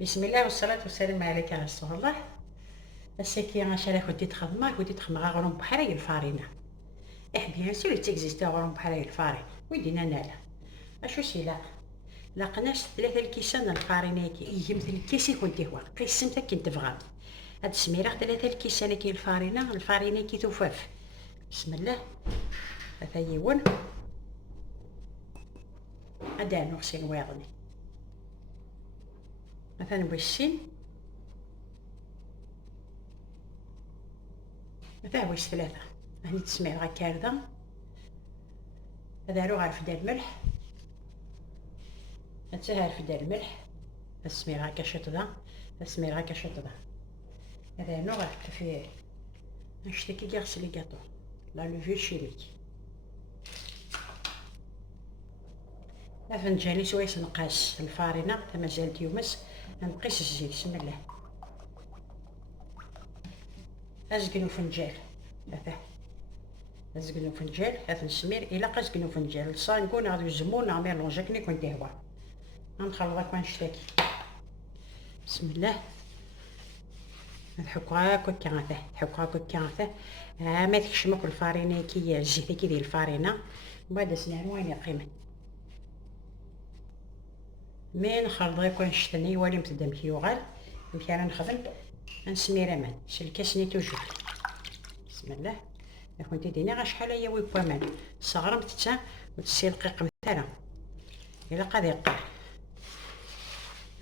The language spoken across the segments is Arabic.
بسم الله والصلاة والسلام عليك يا رسول الله. الساكي غنشري خديت خدمة وديت خدمة غروم بحراي الفارينة. بيان سور تيكزيستي غروم بحراي الفارين ويدينا نالا اشو سيلا لقناش 3 الكيسان الفارينة كي يمثل الكيسي كنتي هو قسمتها كنت تبغى هاد السميرة 3 الكيسان كي الفارينة كي توفاف. بسم الله هذا يون هذا نغسل واغني مثلا وشين مثلا واش 3 هاني تسمير غا كاردة. هذا رو غارف دار الملح هتسهل في دار الملح السمير هكا شطبة السمير هكا شطبة. هذا نوع غارف فيه نشتكي كيغسل لي كاطو لا لوفير شيميك. فنجاني سويس نقاس الفارينة مازالت يومس نقيس الزيت. بسم الله ازقنو فنجال هذا ازقنو فنجال هذا نسمير الى قازقنو فنجال الصانكون غادي الزمون نعمل ميلونجاكني كنت هوا غنخلطك ونشتكي. بسم الله نحكو هاكا كنثه نحكو هاكا كنثه ما تكشمك الفارينة كي الزيت كي ديال الفارينة وبعد سنان وين يقيمن مين خلطي كون شتني ولي متدم كيوغال نمشي انا نخدم نسمير امان شلكاسني توجور. بسم الله كنتي ديني غا شحال هي ويبوا مان صغرمت حتى وتسي دقيق مثلا الا قاد يقع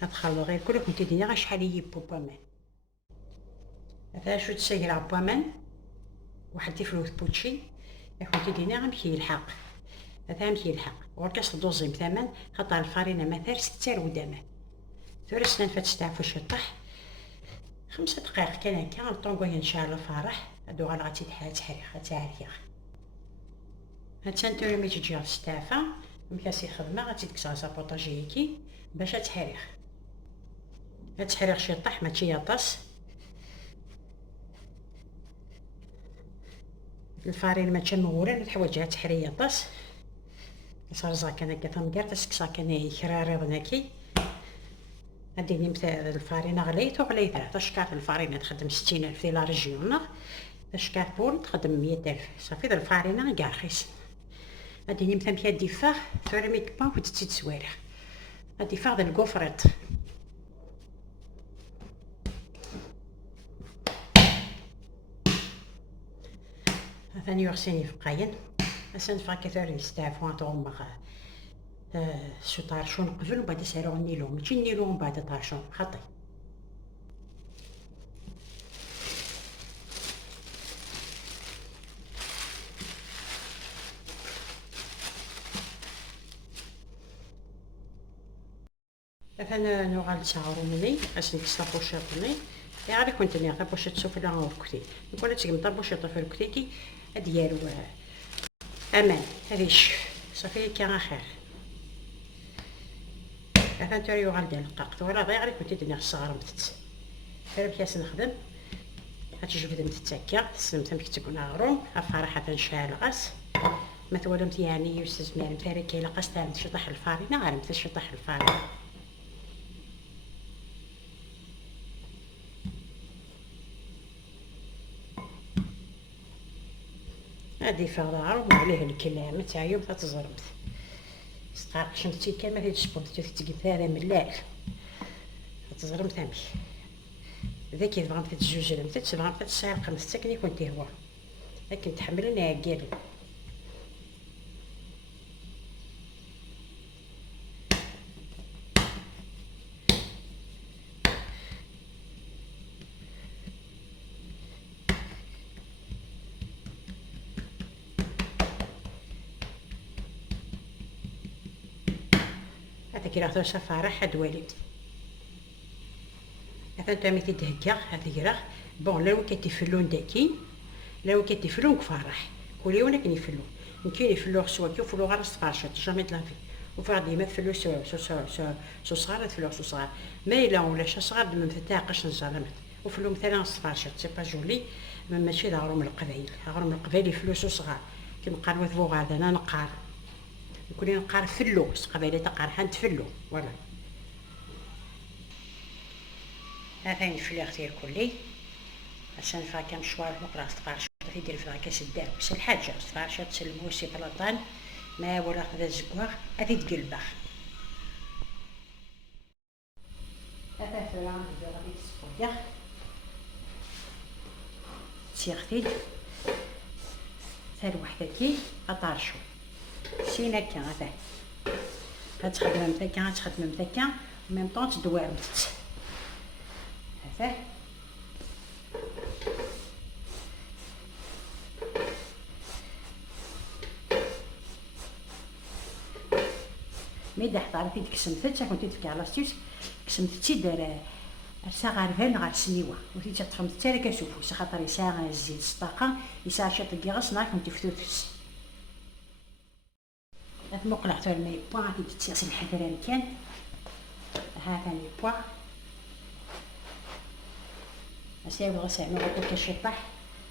غتخلو غير كل كنتي ديني غا شحال هي بوبا مان. هذا شو تسير عبوا مان واحد تفلوث بوتشي كنتي ديني غنمشي يلحق هذا غنمشي يلحق وركاس دوزيم ثمن خاطر الفارينة مثلا 6 ودامان ثلاث سنين فات ستعفو شطح 5 دقائق كان هكا نطونكوه ان شاء الله فرح هادو غا غاتي تحريخ تاعريخ هاد نتوما ملي تجي تستعفى مكاسي خدمة غاتي تكسر سابوطاجي هيكي باش تحريخ هاد تحريخ شطح ماشي يطاس الفارين ماشي مغوره نتحوجها تحري يطاس صار زاك انا كثم قرت سكسا كان يكراري هناكي هاديني مثال الفارينة غليتو غليت 13 كارت الفارينة تخدم 60,000 في لا ريجيون 13 كارت بول تخدم 100,000 صافي الفارينة كاع رخيص. هاديني مثال فيها الدفاع تورميك با وتزيد سواريخ الدفاع ديال الكوفريط ثاني يغسيني في قاين أسان فاكي ثوري نستعفو نتغمغ شو طارشون قبل وبعد يسيرو النيلو ماشي النيلو ومن بعد طارشون خطي. أنا نوغال تساغرو مني أسن كستا بوشيطني يعرف كنت نيا بوشيط سفلى وركتي نقول تيجي مطا بوشيط في ركتيكي ديالو أمان هذيش صافي كان خير. هذا نتا يوغال ديال القاق ولا ضيع غير كنت دنيا الصغار متت غير كاس نخدم هاتجبد متتاكا سلمت مكتبون غروم فرحة نشعل غاس ما تولمت يعني يوسز ميرم تاريكي لقاس تاع شطح الفارينة غير مثل شطح الفارينة. هادي فغار وعليه الكلام تاع يوم تتزرمت سقاق شمتي كامل هاد الشبوط تجي ثاني ملال تزرمت امي ذاك يبغى تتجوج لمتت تبغى تسارق مستكني كنت هو لكن تحملنا عقالو. هذا كي راح توصل فرح حد والد هذا تامي تدهكا هذا راه بون لو كتفلون داكي لو كتفلون كفرح كل يوم كاين يفلون يمكن يفلو سوا كيفلو غير صفارشات جامي دلافي وفرد ديما فلو سو صغار فلو سو صغار ما الا ولا صغار من فتاة قش نظلمت وفلو مثلا صفارشات سي با جولي ماشي دارو من القبايل غير من القبايل يفلو سو صغار كيما قالوا ثبو غادا انا نقار نكون نقار فلو قبايل تقار حنت فلو ولا هذا نفلي غتير كلي عشان فيها كام شوار مقراص تفارش يدير فيها كاس الدهب بس الحاجه تفارشات تسلموسي بلاطان ما ولا خذا الزكوار هذه تقلبه. هذا فلان غادي تصفيه تيغتيد حتى لوحدتي اطارشو سينا كا هذا غتخدم متكا غتخدم متكا ميم طون تدوير بدت هذا مي دحت عرفتي ديك السمثه كنتي تفكي على لاستيوس كسمتي دار رسا غارفان غار السنيوه وتي تفهمت حتى لك شوفوا خاطر يساع الزيت الصداقه يساع شاط كيغاس ناك كنتي فتوتس هاد مقلع تاع الماء بوا غادي تغسل الحذران كان ها ثاني بوا اسيو غسل ما غادي كشطح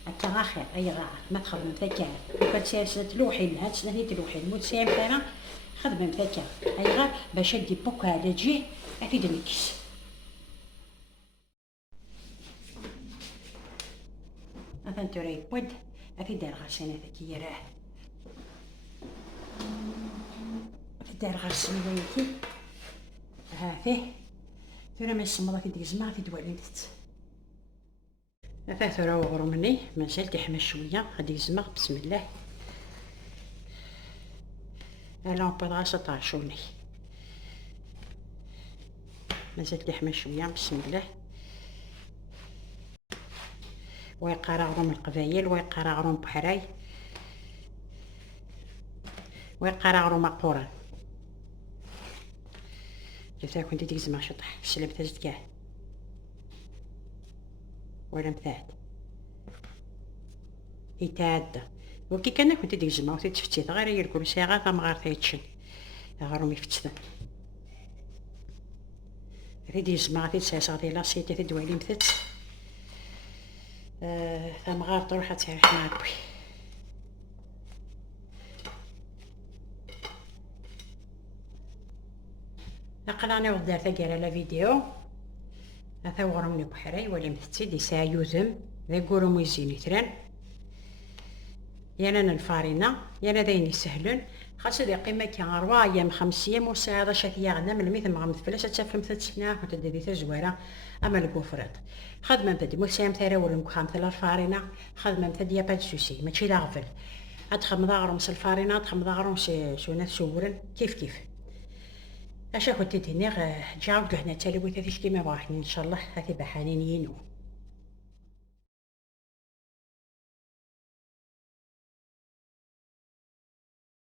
هكا غاخير اي غا ما تخدم تاكا كتسير تلوحي هاد سنه تلوحي المود سيم ثاني خدمه تاكا اي غا باش دي بوكا على تجي افيد المكس مثلا توري بود افيد الغسانه ذاك راه دار غسل وياكي ها فيه ترى ما السمره في ديك الزمان في دوالي دت ها ترى وغرو مني مازال تحمى شويه غادي يزمغ بسم الله لامبا غاصه طاشوني مازال تحمى شويه بسم الله ويقرا غروم القبايل ويقرا غروم بحراي ويقرا غروم قران جبتها كنتي ديك الزمان شطح سلبتها زدت كاع ولا مثاد يتعدى وكي كان كنت ديك الزمان وتي تفتيت غير هي الكل ساعه غا مغار تيتشن غاروم يفتتن هذه ديك الزمان غادي تساسا غادي لاصيتي في دوالي مثت ثم غار تروح تسرح مع ربي اقلاني ودارت كاع لا فيديو هذا وغرمني بحري ولا مثتي دي ساعه يوزم ذا يقولوا ميزيني تران يانا الفارينه يانا داين يسهلون خاصة دي قيمة كي 4 أيام 5 أيام وساعة شاتيا غدا من الميت مغمض فلاش تفهم تسناه وتدي تزويرة أما الكفرات خدمة تدي مسام ثرا ولا مخام ثلا الفارينة خدمة تدي با سوسي ماشي لا غفل أدخل مضاغرهم الفارينة أدخل مضاغرهم شو ناس شورن كيف اش كنت تهني جاود لهنا تالي وثلاث كيما بغاحني ان شاء الله هاتي بحالين ينو